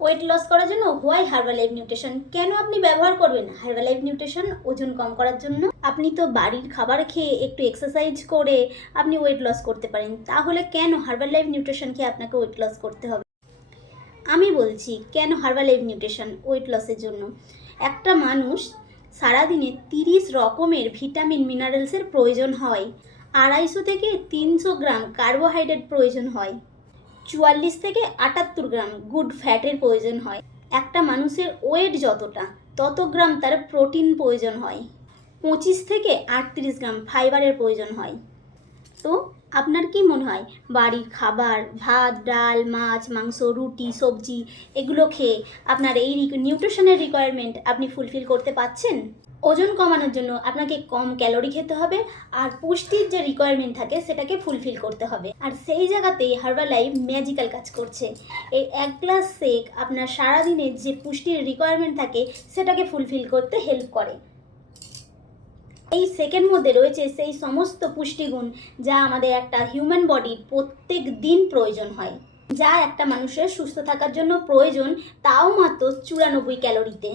Weight loss করার জন্য why Herbalife nutrition, কেন আপনি ব্যবহার করবেন হার্বালাইফ নিউট্রিশন ওজন কম করার জন্য? আপনি তো বাড়ির খাবার খেয়ে একটু এক্সারসাইজ করে আপনি ওয়েট লস করতে পারেন, তাহলে কেন হার্বালাইফ নিউট্রিশন খেয়ে আপনাকে ওয়েট লস করতে হবে? আমি বলছি কেন হার্বালাইফ নিউট্রিশন ওয়েট লসের জন্য। একটা মানুষ সারাদিনে 30 রকমের ভিটামিন মিনারেলসের প্রয়োজন হয়, 250 থেকে 300 গ্রাম কার্বোহাইড্রেট প্রয়োজন হয়, 44 থেকে 78 গ্রাম গুড ফ্যাটের প্রয়োজন হয়। একটা মানুষের ওয়েট যতটা তত গ্রাম তার প্রোটিন প্রয়োজন হয়, 25 থেকে 38 গ্রাম ফাইবারের প্রয়োজন হয়। তো আপনার কি মনে হয় বাড়ির খাবার ভাত ডাল মাছ মাংস রুটি সবজি এগুলো খেয়ে আপনার এই নিউট্রিশনের রিকোয়ারমেন্ট আপনি ফুলফিল করতে পারছেন? ওজন কমানোর জন্য আপনাকে কম ক্যালোরি খেতে হবে আর পুষ্টির যে রিকোয়ারমেন্ট থাকে সেটাকে ফুলফিল করতে হবে, আর সেই জায়গাতেই হার্বালাইফ ম্যাজিক্যাল কাজ করছে। এই 1 গ্লাস শেক আপনার সারাদিনের যে পুষ্টির রিকোয়ারমেন্ট থাকে সেটাকে ফুলফিল করতে হেল্প করে। এই শেকের মধ্যে রয়েছে সেই সমস্ত পুষ্টিগুণ যা আমাদের একটা হিউম্যান বডির প্রত্যেক দিন প্রয়োজন হয়, যা একটা মানুষের সুস্থ থাকার জন্য প্রয়োজন, তাও মাত্র 94 ক্যালোরিতে।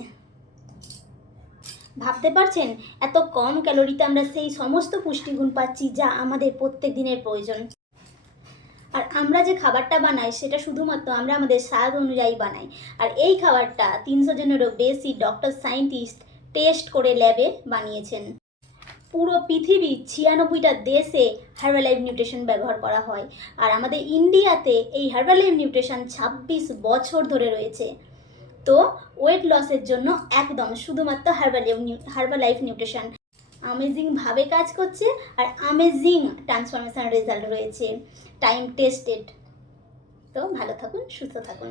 ভাবতে পারছেন এত কম ক্যালোরিতে আমরা সেই সমস্ত পুষ্টিগুণ পাচ্ছি যা আমাদের প্রত্যেক দিনের প্রয়োজন। আর আমরা যে খাবারটা বানাই সেটা শুধুমাত্র আমরা আমাদের স্বাদ অনুযায়ী বানাই, আর এই খাবারটা 300 জনেরও বেশি ডক্টর সায়েন্টিস্ট টেস্ট করে ল্যাবে বানিয়েছেন। পুরো পৃথিবীর 96টা দেশে হার্বালাইফ নিউট্রিশন ব্যবহার করা হয়, আর আমাদের ইন্ডিয়াতে এই হার্বালাইফ নিউট্রিশন 26 বছর ধরে রয়েছে। তো ওয়েট লসের জন্য একদম শুধুমাত্র হার্বালাইফ নিউট্রিশন আমেজিংভাবে কাজ করছে, আর আমেজিং ট্রান্সফরমেশন রেজাল্ট রয়েছে, টাইম টেস্টেড। তো ভালো থাকুন, সুস্থ থাকুন।